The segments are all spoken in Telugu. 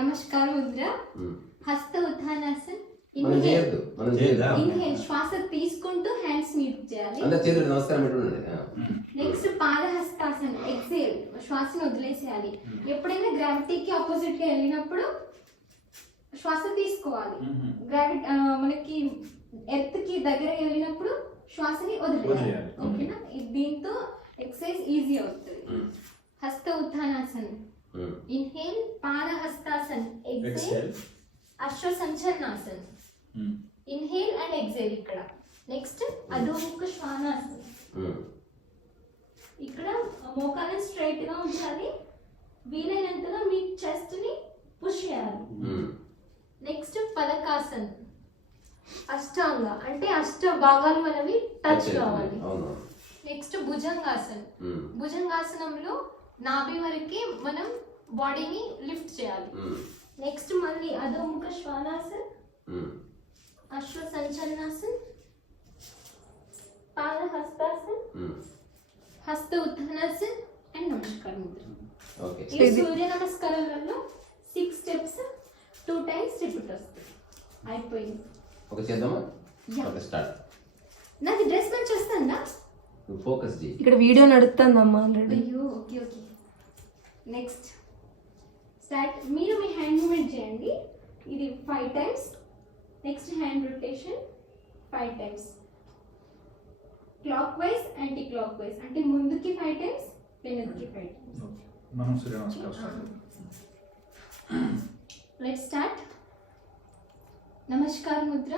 నమస్కార ముద్ర, హస్త ఉత్థానాసన్. ఇన్హేల్ శ్వాస తీసుకుంటూ హ్యాండ్స్ మీట్ చేయాలి. నెక్స్ట్ పాదహస్తాసన్. ఎక్సేల్ శ్వాసను వదిలేసేయాలి. ఎప్పుడైనా గ్రావిటీకి ఆపోజిట్ గా వెళ్ళినప్పుడు శ్వాస తీసుకోవాలి. మనకి ఎర్త్ కి దగ్గర వెళ్ళినప్పుడు శ్వాసని వదిలేయాలి. ఓకేనా? దీంతో ఎక్సర్సైజ్ ఈజీ అవుతుంది. హస్త Utthanasan. Inhale Padahastasan. Exhale Ashwa Sanchalanasan. Inhale and exhale ఇక్కడ. నెక్స్ట్ అధోముఖ శ్వానాసన్. ఇక్కడ మోకాలను స్ట్రైట్ గా ఉంచాలి. వీలైనంతగా మీ చెస్ట్ ని పుష్ చేయాలి. నెక్స్ట్ పలకాసన్. అష్టాంగ అంటే అష్ట భాగాలు మనవి టచ్ కావాలి. నెక్స్ట్ భుజంగాసన్. భుజంగాసనంలో నాభి వరకు మనం బాడీని లిఫ్ట్ చేయాలి. నెక్స్ట్ మళ్ళీ అధోముఖ శ్వానాసన్, అశ్వ సంచలనాసన్, పాదహస్తాసన్, హస్త ఉత్థానాసన్ అండ్ నమస్కార ముద్ర. ఈ సూర్య నమస్కారాలలో 6 స్టెప్స్ 2 టైమ్స్ రిపీట్ వస్తుంది. అయిపోయింది. ఓకే చేద్దామా? Okay start. నాకు డ్రెస్ మంచి వస్తుందా? ఫోకస్ చేయి. ఇక్కడ వీడియో నడుస్తుందమ్మా ఆల్రెడీ. అయ్యో ఓకే ఓకే. Next start. మీరు మీ హ్యాండ్ మూమెంట్ చేయండి. ఇది 5 times. Next hand rotation 5 times. Clock wise anti clock wise అంటే ముందుకి 5 టైమ్స్, వెనక్కి 5 టైమ్స్. మనం సూర్య నమస్కారం స్టార్ట్. Let's start. నమస్కార ముద్ర.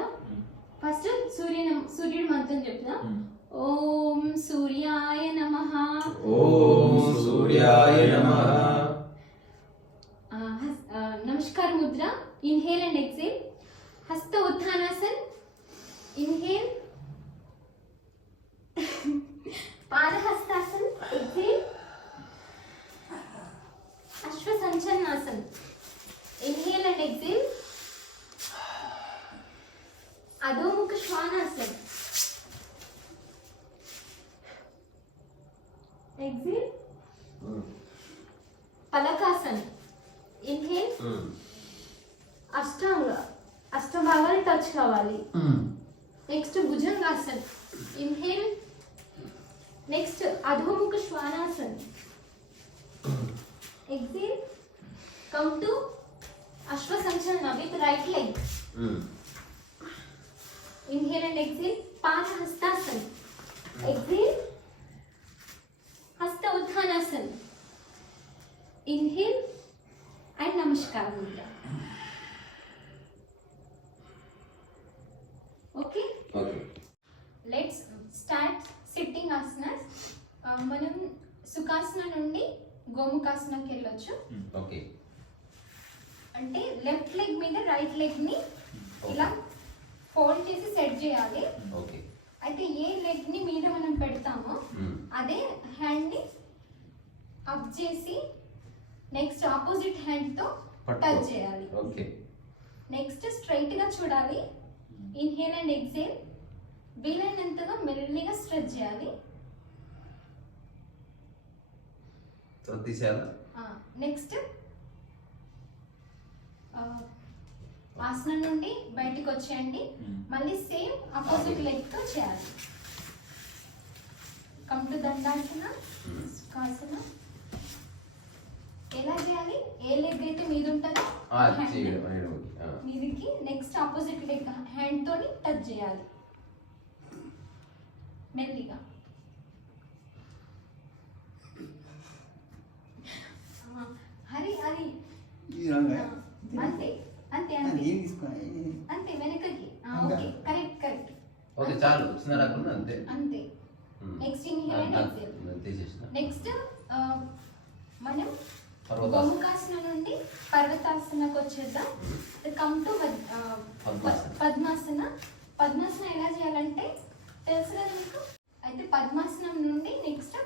ఫస్ట్ సూర్యుడి మంత్రం చెప్దాం. ఓం సూర్యాయ నమః. ఓం సూర్యాయ నమః. నమస్కార ముద్ర. Inhale and exhale. Hasta Utthanasan. Inhale. Padahastasan. Exhale. Ashwa Sanchalanasan. Inhale and exhale. Adhomukha Shvanasan. Exhale. Palakasan. Inhale. Ashtanga అష్టభాగాలు టచ్ కావాలి. Next Bhujangasan. Inhale. Next Adhomukha Shvanasan. Exhale. Come to Ashwa Sanchalana with right leg. Inhale and exhale. Padahastasana. Exhale. Hasta Uttanasana. Inhale and Namaskara Mudra. Okay? Okay. Let's start sitting asanas. మనం సుఖాసన నుండి గోముఖాసనకి వెళ్ళొచ్చు. ఓకే. అంటే లెఫ్ట్ లెగ్ మీద రైట్ లెగ్ ని ఇలా ఫోల్డ్ చేసి సెట్ చేయాలి. ఓకే. అయితే ఏ లెగ్ ని మీద మనం పెడతామో అదే హ్యాండ్ ని అప్ చేసి నెక్స్ట్ ఆపోజిట్ హ్యాండ్ తో టచ్ చేయాలి. ఓకే. నెక్స్ట్ స్ట్రైట్ గా చూడాలి. Inhale and exhale. వీలైనంతగా మెల్లిగా స్ట్రెచ్ చేయాలి. నెక్స్ట్ ఆసనం నుండి బయటికి వచ్చేయండి. మళ్ళీ సేమ్ ఆపోజిట్ లెగ్ తో చేయాలి. Come to Dandasana, Sukhasana. ఎలా చేయాలి? ఏ లెగ్ అయితే మీద ఉంటుందో మీదికి నెక్స్ట్ ఆపోజిట్ లెగ్ హ్యాండ్ తోని టచ్ చేయాలి మెల్లిగా. హరి హరి అంతే అంతే అంతే అంతే వెనకకి. Okay correct correct. ఓకే చాలు చిన్నరాకుండా అంతే అంతే. Next inhale and exhale. Next మనం గోముఖాసన నుండి పర్వతాసనకు వచ్చేద్దాం. Come to padmasana. పద్మాసన ఎలా చేయాలంటే తెలుసు కదా మీకు. అయితే పద్మాసనం నుండి నెక్స్ట్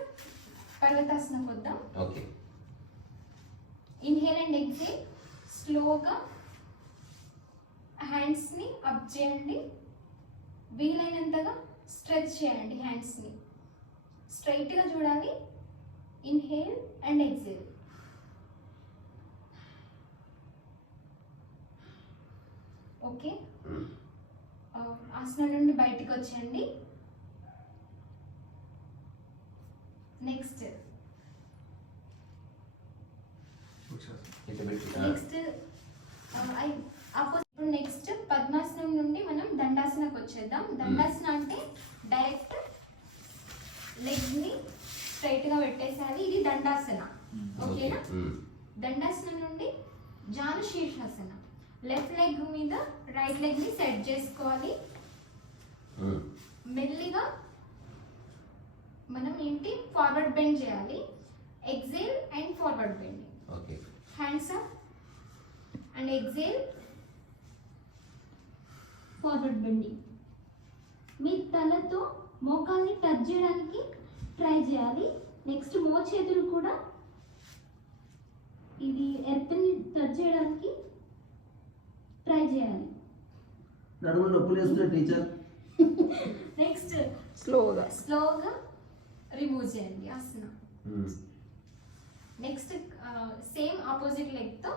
పర్వతాసనకు వద్దాం. ఓకే. Inhale and exhale. స్లోగా హ్యాండ్స్ ని అప్ చేయండి. వీలైనంతగా స్ట్రెచ్ చేయండి. హ్యాండ్స్ ని స్ట్రైట్ గా చూడాలి. Inhale and exhale. ఓకే, ఆసనం నుండి బయటికి వచ్చేయండి. నెక్స్ట్ ఇట్లా పెట్టి నెక్స్ట్ ఇప్పుడు నెక్స్ట్ పద్మాసనం నుండి మనం దండాసనకు వచ్చేద్దాం. దండాసన అంటే డైరెక్ట్ లెగ్ ని స్ట్రైట్ గా పెట్టేసారి, ఇది దండాసన. ఓకేనా? దండాసనం నుండి జాను శీర్షాసన. లెఫ్ట్ లెగ్ మీద రైట్ లెగ్ ని సెట్ చేసుకోవాలి. మెల్లిగా మనం ఏంటి ఫార్వర్డ్ బెండ్ చేయాలి. Exhale and forward bend. Okay, hands up and exhale, forward bending. మీ తలతో మోకాల్ని టచ్ చేయడానికి ట్రై చేయాలి. నెక్స్ట్ మోచేతులు కూడా ఇది ఎర్త్ని టచ్ చేయడానికి ట్రై చేయాలి. నడుము నొప్పులు వేస్తున్నా టీచర్. నెక్స్ట్ స్లోగా స్లోగా రిమూవ్ చేయండి ఆసన. నెక్స్ట్ సేమ్ ఆపోజిట్ లెగ్తో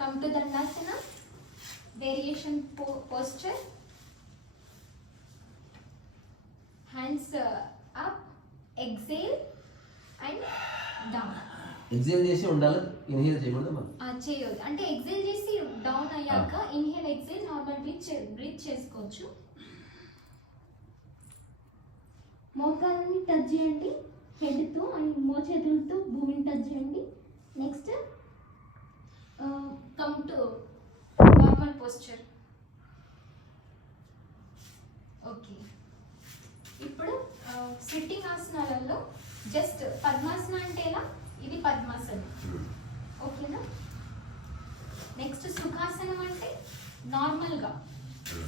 come to Dandasana, variation posture. Hands up, exhale and down. Exhale చేసి ఉండాలి, ఇన్హేల్ చేయకూడదు మనం. చేయొద్దు అంటే ఎగ్జేల్ చేసి డౌన్ అయ్యాక ఇన్హేల్ ఎగ్జేల్ నార్మల్ బ్రీత్ చేసుకోవచ్చు. మోకాలని టచ్ చేయండి హెడ్తో అండ్ మోచేతులతో భూమిని టచ్ చేయండి. Next come to normal posture. Okay, ఇప్పుడు సిట్టింగ్ ఆసనాలలో జస్ట్ పద్మాసన అంటే ఎలా, ఇది పద్మాసనం. ఓకేనా? నెక్స్ట్ సుఖాసనం అంటే నార్మల్గా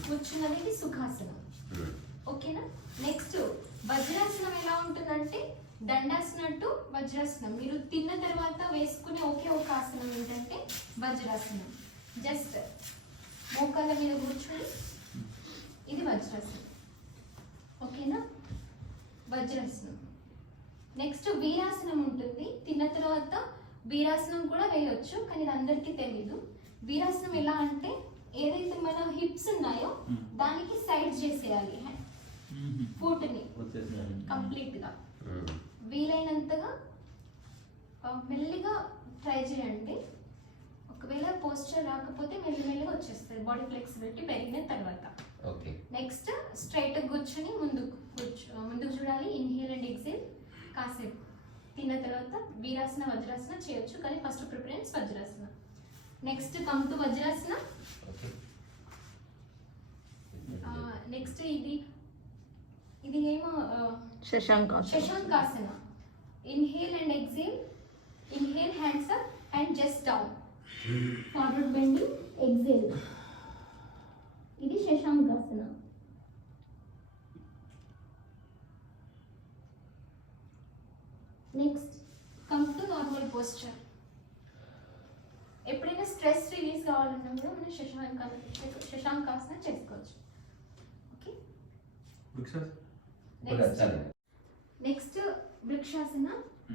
కూర్చున్నది సుఖాసనం. ఓకేనా? నెక్స్ట్ వజ్రాసనం ఎలా ఉంటుందంటే దండాసనం టు వజ్రాసనం. మీరు తిన్న తర్వాత వేసుకునే ఒకే ఒక ఆసనం ఏంటంటే వజ్రాసనం. జస్ట్ మోకాళ్ళ మీద కూర్చొని ఇది వజ్రాసనం. ఓకేనా? వజ్రాసనం. నెక్స్ట్ వీరాసనం ఉంటుంది. తిన్న తర్వాత వీరాసనం కూడా వేయొచ్చు, కానీ ఇది అందరికీ తెలీదు. వీరాసనం ఎలా అంటే ఏదైతే మన హిప్స్ ఉన్నాయో దానికి సైడ్ చేసేయాలి ఫుట్ని కంప్లీట్ గా. వీలైనంతగా మెల్లిగా ట్రై చేయండి. ఒకవేళ పోస్చర్ రాకపోతే మెల్లిమెల్లిగా వచ్చేస్తుంది బాడీ ఫ్లెక్సిబిలిటీ పెరిగిన తర్వాత. ఓకే, నెక్స్ట్ స్ట్రైట్ కూర్చొని ముందుకు చూడాలి. Inhale and exhale. కాసేపు తిన్న తర్వాత వీరాసన వజ్రాసన చేయొచ్చు, కానీ first preference Vajrasana. Next come to Vajrasana. Next ఇది ఏమో Shashankasana. Inhale and exhale. Inhale, hands up and just down. Forward bending, exhale. ఇది Shashankasana. Next come to normal posture. ఎప్పుడైనా స్ట్రెస్ రిలీజ్ కావాలన్నప్పుడు మనం శశాంకాసన చేసుకోవచ్చు. Okay, next Vrikshasana.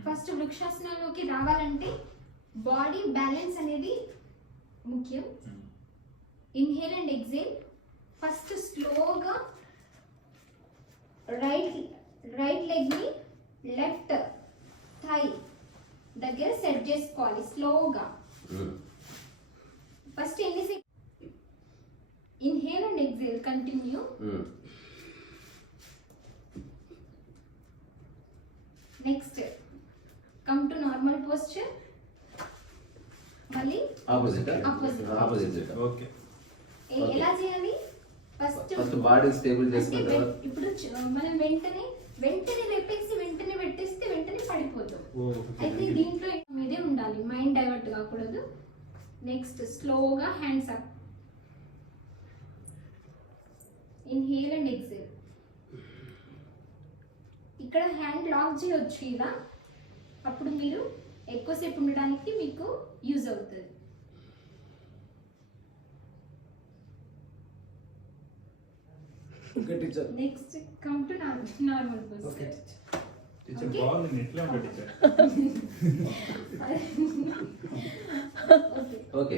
ఫస్ట్ వృక్షాసనంలోకి రావాలంటే బాడీ బ్యాలెన్స్ అనేది ముఖ్యం. Inhale and exhale. ఫస్ట్ స్లోగా రైట్ లెగ్ ని లెఫ్ట్ థై దగ్గర సెట్ చేసుకోవాలి స్లోగా. ఫస్ట్ ఎన్ని inhale and exhale continue. Next come to normal posture. మళ్ళీ ఆపోజిట్. ఓకే, ఎలా చేయాలి? ఫస్ట్ బాడీ స్టేబుల్ చేసుకుంటే ఇప్పుడు మనం వెంటనే పెట్టేసి వెంటనే పెట్టేస్తే వెంటనే పడిపోతాం. అయితే దీంట్లో మీదే ఉండాలి, మైండ్ డైవర్ట్ కాకూడదు. నెక్స్ట్ స్లోగా hands up. Inhale and exhale. ఇక్కడ హ్యాండ్ లాక్ చేయొచ్చు ఇలా, అప్పుడు మీరు ఎక్కువసేపు ఉండడానికి మీకు యూజ్ అవుతుంది. Next come to normal posture. Teacher బాగుంది, ఇట్లా ఉంటుంది టీచర్. Okay okay.